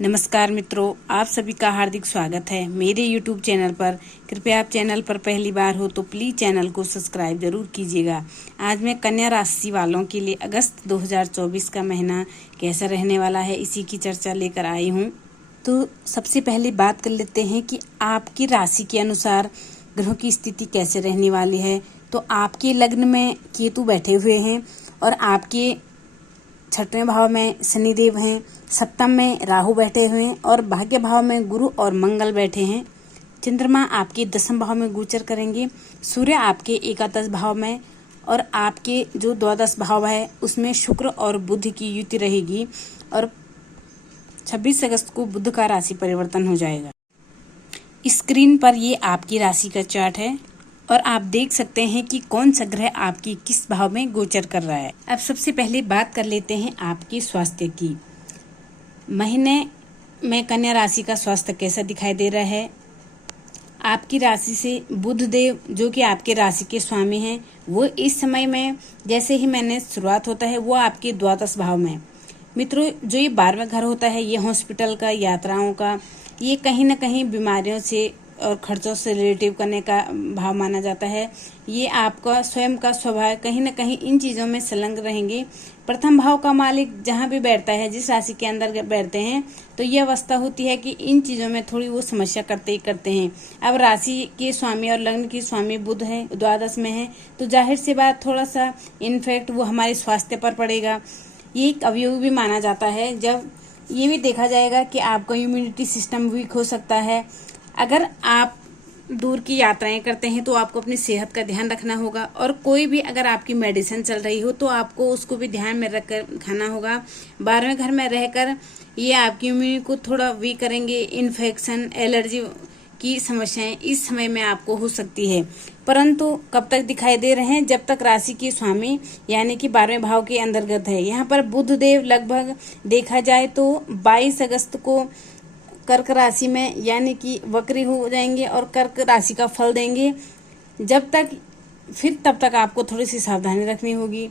नमस्कार मित्रों, आप सभी का हार्दिक स्वागत है मेरे YouTube चैनल पर। कृपया आप चैनल पर पहली बार हो तो प्लीज़ चैनल को सब्सक्राइब जरूर कीजिएगा। आज मैं कन्या राशि वालों के लिए अगस्त 2024 का महीना कैसा रहने वाला है, इसी की चर्चा लेकर आई हूँ। तो सबसे पहले बात कर लेते हैं कि आपकी राशि के अनुसार ग्रहों की स्थिति कैसे रहने वाली है। तो आपके लग्न में केतु बैठे हुए हैं और आपके छठवें भाव में शनिदेव हैं, सप्तम में राहु बैठे हुए हैं और भाग्य भाव में गुरु और मंगल बैठे हैं। चंद्रमा आपके दसम भाव में गोचर करेंगे, सूर्य आपके एकादश भाव में और आपके जो द्वादश भाव है उसमें शुक्र और बुध की युति रहेगी और 26 अगस्त को बुध का राशि परिवर्तन हो जाएगा। स्क्रीन पर ये आपकी राशि का चार्ट है और आप देख सकते हैं कि कौन सा ग्रह आपकी किस भाव में गोचर कर रहा है। अब सबसे पहले बात कर लेते हैं आपके स्वास्थ्य की। महीने में कन्या राशि का स्वास्थ्य कैसा दिखाई दे रहा है। आपकी राशि से बुध देव जो कि आपके राशि के स्वामी हैं, वो इस समय में जैसे ही मैंने शुरुआत होता है वो आपके द्वादश भाव में। मित्रों, जो ये 12वां घर होता है ये हॉस्पिटल का, यात्राओं का, ये कहीं ना कहीं बीमारियों से और खर्चों से रिलेटिव करने का भाव माना जाता है। ये आपका स्वयं का स्वभाव कहीं ना कहीं इन चीज़ों में संलग्न रहेंगे। प्रथम भाव का मालिक जहाँ भी बैठता है, जिस राशि के अंदर बैठते हैं, तो ये अवस्था होती है कि इन चीज़ों में थोड़ी वो समस्या करते ही करते हैं। अब राशि के स्वामी और लग्न की स्वामी बुध है, द्वादश में है, तो जाहिर सी बात थोड़ा सा इनफेक्ट वो हमारे स्वास्थ्य पर पड़ेगा। ये एक अवयोग भी माना जाता है। जब ये भी देखा जाएगा कि आपका इम्यूनिटी सिस्टम वीक हो सकता है। अगर आप दूर की यात्राएं करते हैं तो आपको अपनी सेहत का ध्यान रखना होगा और कोई भी अगर आपकी मेडिसिन चल रही हो तो आपको उसको भी ध्यान में रखकर खाना होगा। 12वें घर में रहकर ये आपकी इम्यूनिटी को थोड़ा वीक करेंगे। इन्फेक्शन, एलर्जी की समस्याएं इस समय में आपको हो सकती है, परंतु कब तक दिखाई दे रहे हैं, जब तक राशि के स्वामी यानी कि 12वें भाव के अंतर्गत है। यहाँ पर बुध देव लगभग देखा जाए तो 22 अगस्त को कर्क राशि में यानी कि वक्री हो जाएंगे और कर्क राशि का फल देंगे। जब तक तब तक आपको थोड़ी सी सावधानी रखनी होगी।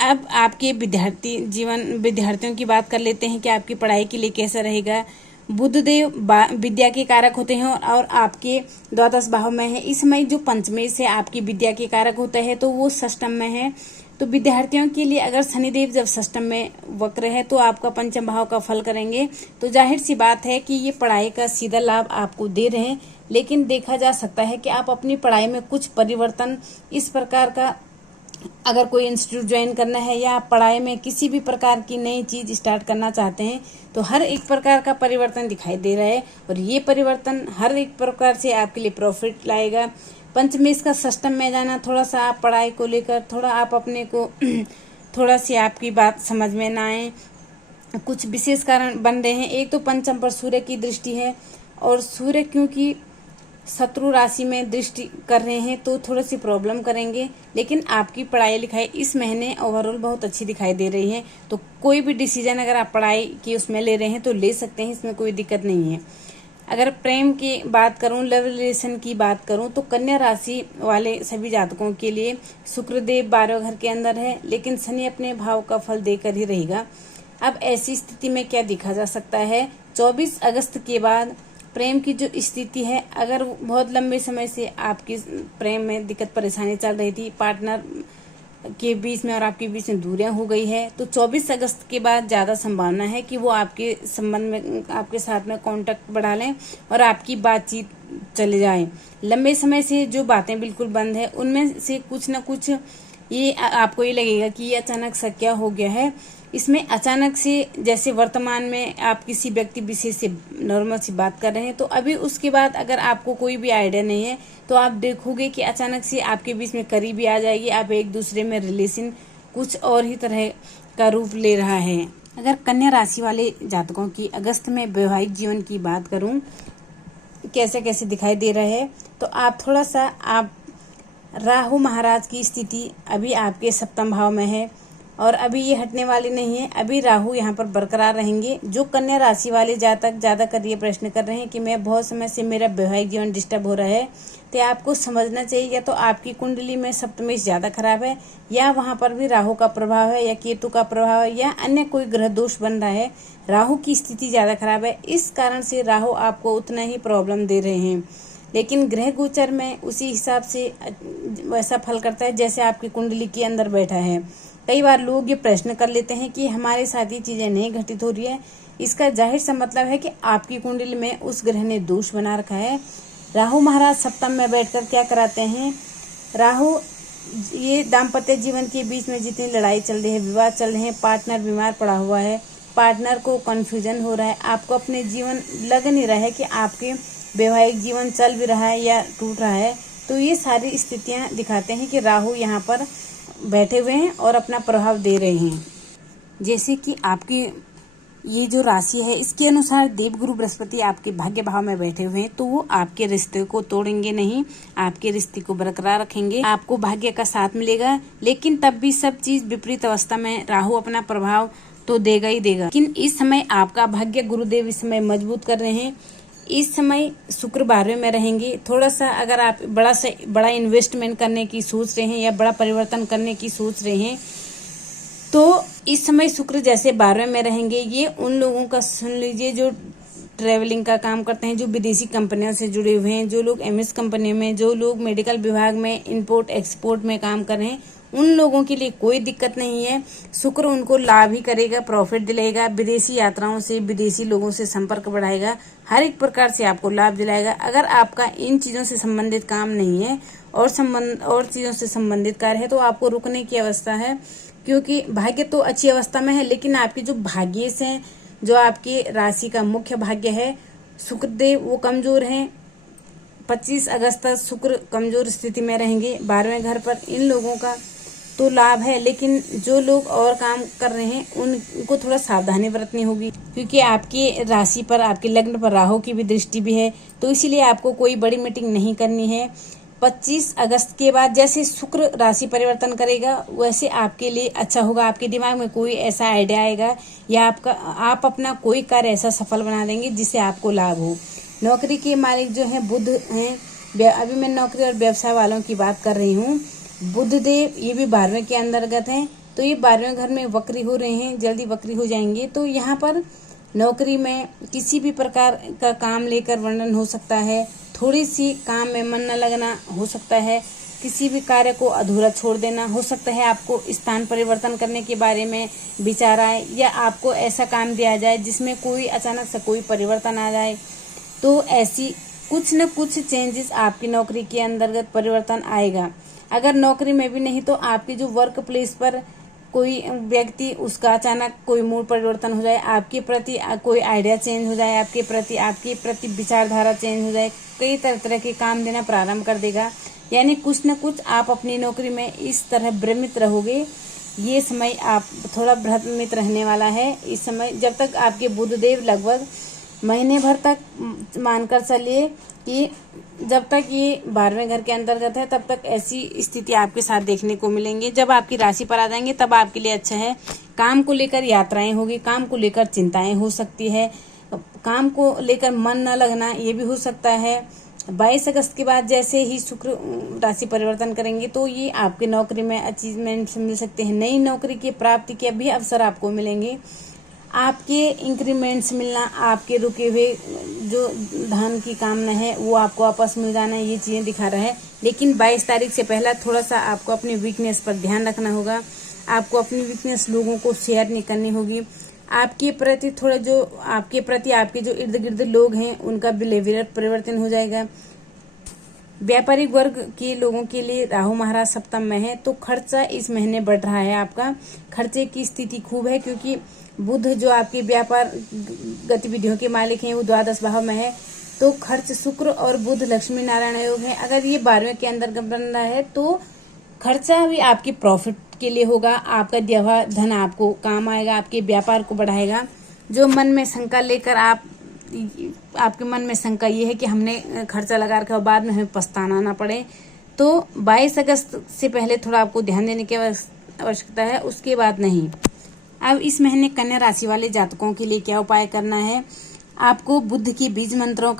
अब आपके विद्यार्थियों की बात कर लेते हैं कि आपकी पढ़ाई के लिए कैसा रहेगा। बुध देव विद्या के कारक होते हैं और आपके द्वादश भाव में है। इस समय जो पंचमी से आपकी विद्या के कारक होता है तो वो षष्टम में है। तो विद्यार्थियों के लिए अगर शनिदेव जब षष्टम में वक्र है तो आपका पंचम भाव का फल करेंगे, तो जाहिर सी बात है कि ये पढ़ाई का सीधा लाभ आपको दे रहे हैं। लेकिन देखा जा सकता है कि आप अपनी पढ़ाई में कुछ परिवर्तन इस प्रकार का, अगर कोई इंस्टीट्यूट ज्वाइन करना है या आप पढ़ाई में किसी भी प्रकार की नई चीज स्टार्ट करना चाहते हैं तो हर एक प्रकार का परिवर्तन दिखाई दे रहा है और ये परिवर्तन हर एक प्रकार से आपके लिए प्रॉफिट लाएगा। पंचमेश का षष्टम में जाना, थोड़ा सा आप पढ़ाई को लेकर थोड़ा आप अपने को थोड़ा सी आपकी बात समझ में ना आए, कुछ विशेष कारण बन रहे हैं। एक तो पंचम पर सूर्य की दृष्टि है और सूर्य क्योंकि शत्रु राशि में दृष्टि कर रहे हैं तो थोड़ी सी प्रॉब्लम करेंगे। लेकिन आपकी पढ़ाई लिखाई इस महीने ओवरऑल बहुत अच्छी दिखाई दे रही है। तो कोई भी डिसीजन अगर आप पढ़ाई की उसमें ले रहे हैं तो ले सकते हैं, इसमें कोई दिक्कत नहीं है। अगर प्रेम की बात करूं, लव रिलेशन की बात करूं, तो कन्या राशि वाले सभी जातकों के लिए शुक्रदेव 12वें घर के अंदर है, लेकिन शनि अपने भाव का फल देकर ही रहेगा। अब ऐसी स्थिति में क्या देखा जा सकता है, 24 अगस्त के बाद प्रेम की जो स्थिति है, अगर बहुत लंबे समय से आपकी प्रेम में दिक्कत परेशानी चल रही थी, पार्टनर के बीच में और आपके बीच में दूरियां हो गई है, तो 24 अगस्त के बाद ज्यादा संभावना है कि वो आपके संबंध में, आपके साथ में कांटेक्ट बढ़ा लें और आपकी बातचीत चले जाए। लंबे समय से जो बातें बिल्कुल बंद है उनमें से कुछ न कुछ ये आपको ये लगेगा कि ये अचानक सा क्या हो गया है। इसमें अचानक से, जैसे वर्तमान में आप किसी व्यक्ति विशेष से नॉर्मल सी बात कर रहे हैं तो अभी उसके बाद अगर आपको कोई भी आइडिया नहीं है तो आप देखोगे कि अचानक से आपके बीच में करीबी आ जाएगी। आप एक दूसरे में रिलेशन कुछ और ही तरह का रूप ले रहा है। अगर कन्या राशि वाले जातकों की अगस्त में वैवाहिक जीवन की बात करूं कैसे कैसे दिखाई दे रहा है, तो आप थोड़ा सा, आप राहु महाराज की स्थिति अभी आपके सप्तम भाव में है और अभी ये हटने वाली नहीं है। अभी राहु यहाँ पर बरकरार रहेंगे। जो कन्या राशि वाले जातक ज़्यादातर ये प्रश्न कर रहे हैं कि मैं बहुत समय से मेरा वैवाहिक जीवन डिस्टर्ब हो रहा है, तो आपको समझना चाहिए या तो आपकी कुंडली में सप्तमी ज़्यादा खराब है, या वहाँ पर भी राहु का प्रभाव है, या केतु का प्रभाव है, या अन्य कोई ग्रह दोष बन रहा है। राहु की स्थिति ज़्यादा खराब है, इस कारण से राहु आपको उतना ही प्रॉब्लम दे रहे हैं। लेकिन ग्रह गोचर में उसी हिसाब से वैसा फल करता है जैसे आपकी कुंडली के अंदर बैठा है। कई बार लोग ये प्रश्न कर लेते हैं कि हमारे साथ ये चीज़ें नहीं घटित हो रही है। इसका जाहिर सा मतलब है कि आपकी कुंडली में उस ग्रह ने दोष बना रखा है। राहु महाराज सप्तम में बैठकर क्या कराते हैं, राहु ये दाम्पत्य जीवन के बीच में जितनी लड़ाई चल रही है, विवाद चल रहे हैं, पार्टनर बीमार पड़ा हुआ है, पार्टनर को कन्फ्यूजन हो रहा है, आपको अपने जीवन लग नहीं रहा है कि आपके वैवाहिक जीवन चल भी रहा है या टूट रहा है, तो ये सारी स्थितियां दिखाते हैं कि राहु यहाँ पर बैठे हुए हैं और अपना प्रभाव दे रहे हैं। जैसे कि आपकी ये जो राशि है इसके अनुसार देवगुरु बृहस्पति आपके भाग्य भाव में बैठे हुए हैं, तो वो आपके रिश्ते को तोड़ेंगे नहीं, आपके रिश्ते को बरकरार रखेंगे, आपको भाग्य का साथ मिलेगा। लेकिन तब भी सब चीज विपरीत अवस्था में राहु अपना प्रभाव तो देगा ही देगा। लेकिन इस समय आपका भाग्य गुरुदेव इस समय मजबूत कर रहे हैं। इस समय शुक्र 12वें में रहेंगे। थोड़ा सा अगर आप बड़ा इन्वेस्टमेंट करने की सोच रहे हैं या बड़ा परिवर्तन करने की सोच रहे हैं, तो इस समय शुक्र जैसे 12वें में रहेंगे। ये उन लोगों का सुन लीजिए जो ट्रैवलिंग का काम करते हैं, जो विदेशी कंपनियों से जुड़े हुए हैं, जो लोग एमएस कंपनी में, जो लोग मेडिकल विभाग में इंपोर्ट एक्सपोर्ट में काम कर रहे हैं, उन लोगों के लिए कोई दिक्कत नहीं है। शुक्र उनको लाभ ही करेगा, प्रॉफिट दिलाएगा, विदेशी यात्राओं से, विदेशी लोगों से संपर्क बढ़ाएगा, हर एक प्रकार से आपको लाभ दिलाएगा। अगर आपका इन चीजों से संबंधित काम नहीं है और चीजों से संबंधित कार्य है, तो आपको रुकने की अवस्था है, क्योंकि भाग्य तो अच्छी अवस्था में है, लेकिन आपके जो भाग्य से जो आपकी राशि का मुख्य भाग्य है शुक्रदेव वो कमजोर हैं। 25 अगस्त तक शुक्र कमजोर स्थिति में रहेंगे 12वें घर पर। इन लोगों का तो लाभ है, लेकिन जो लोग और काम कर रहे हैं उनको थोड़ा सावधानी बरतनी होगी, क्योंकि आपकी राशि पर, आपके लग्न पर राहु की भी दृष्टि भी है, तो इसीलिए आपको कोई बड़ी मीटिंग नहीं करनी है। 25 अगस्त के बाद जैसे शुक्र राशि परिवर्तन करेगा वैसे आपके लिए अच्छा होगा। आपके दिमाग में कोई ऐसा आइडिया आएगा या आप अपना कोई कार्य ऐसा सफल बना देंगे जिससे आपको लाभ हो। नौकरी के मालिक जो हैं बुध हैं, अभी मैं नौकरी और व्यवसाय वालों की बात कर रही हूँ। बुध देव ये भी 12वें के अंतर्गत हैं, तो ये 12वें घर में वक्री हो रहे हैं, जल्दी वक्री हो जाएंगे। तो यहाँ पर नौकरी में किसी भी प्रकार का काम लेकर वर्णन हो सकता है, थोड़ी सी काम में मन न लगना हो सकता है, किसी भी कार्य को अधूरा छोड़ देना हो सकता है, आपको स्थान परिवर्तन करने के बारे में विचार आए, या आपको ऐसा काम दिया जाए जिसमें कोई अचानक से कोई परिवर्तन आ जाए। तो ऐसी कुछ न कुछ चेंजेस आपकी नौकरी के अंतर्गत परिवर्तन आएगा। अगर नौकरी में भी नहीं तो आपकी जो वर्क प्लेस पर कोई व्यक्ति उसका अचानक कोई मूड परिवर्तन हो जाए, आपके प्रति कोई आइडिया चेंज हो जाए, आपके प्रति विचारधारा चेंज हो जाए, कई तरह के काम देना प्रारंभ कर देगा। यानी कुछ न कुछ आप अपनी नौकरी में इस तरह भ्रमित रहोगे। ये समय आप थोड़ा भ्रमित रहने वाला है। इस समय जब तक आपके बुधदेव लगभग महीने भर तक मानकर चलिए कि जब तक ये 12वें घर के अंतर्गत है तब तक ऐसी स्थिति आपके साथ देखने को मिलेंगे। जब आपकी राशि पर आ जाएंगे तब आपके लिए अच्छा है। काम को लेकर यात्राएं होगी, काम को लेकर चिंताएं हो सकती है, काम को लेकर मन न लगना ये भी हो सकता है। 22 अगस्त के बाद जैसे ही शुक्र राशि परिवर्तन करेंगे तो ये आपके नौकरी में अचीवमेंट मिल सकते हैं। नई नौकरी की प्राप्ति के भी अवसर आपको मिलेंगे। आपके इंक्रीमेंट्स मिलना, आपके रुके हुए जो धन की कामना है वो आपको वापस मिल जाना, ये चीज़ें दिखा रहा है। लेकिन 22 तारीख से पहला थोड़ा सा आपको अपनी वीकनेस पर ध्यान रखना होगा। आपको अपनी वीकनेस लोगों को शेयर नहीं करनी होगी। आपके प्रति आपके जो इर्द गिर्द लोग हैं उनका बिहेवियर परिवर्तन हो जाएगा। व्यापारिक वर्ग के लोगों के लिए राहु महाराज सप्तम में है, तो खर्चा इस महीने बढ़ रहा है। आपका खर्चे की स्थिति खूब है, क्योंकि बुध जो आपके व्यापार गतिविधियों के मालिक हैं वो द्वादश भाव में है। तो खर्च शुक्र और बुध लक्ष्मी नारायण योग है। अगर ये 12वें के अंदर बन रहा है तो खर्चा भी आपके प्रॉफिट के लिए होगा। आपका दिया हुआ धन आपको काम आएगा, आपके व्यापार को बढ़ाएगा। जो मन में शंका लेकर आपके मन में शंका ये है कि हमने खर्चा लगा रखा और बाद में हमें पछताना ना पड़े, तो 22 अगस्त से पहले थोड़ा आपको ध्यान देने की आवश्यकता है, उसके बाद नहीं। अब इस महीने कन्या राशि वाले जातकों के लिए क्या उपाय करना है। आपको बुद्ध के बीज मंत्रों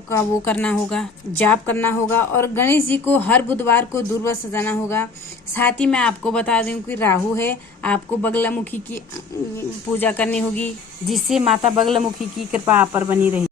का वो करना होगा, जाप करना होगा, और गणेश जी को हर बुधवार को दूर्वा सजाना होगा। साथ ही मैं आपको बता दूं कि राहु है, आपको बगलामुखी की पूजा करनी होगी, जिससे माता बगलामुखी की कृपा आप पर बनी रहेगी।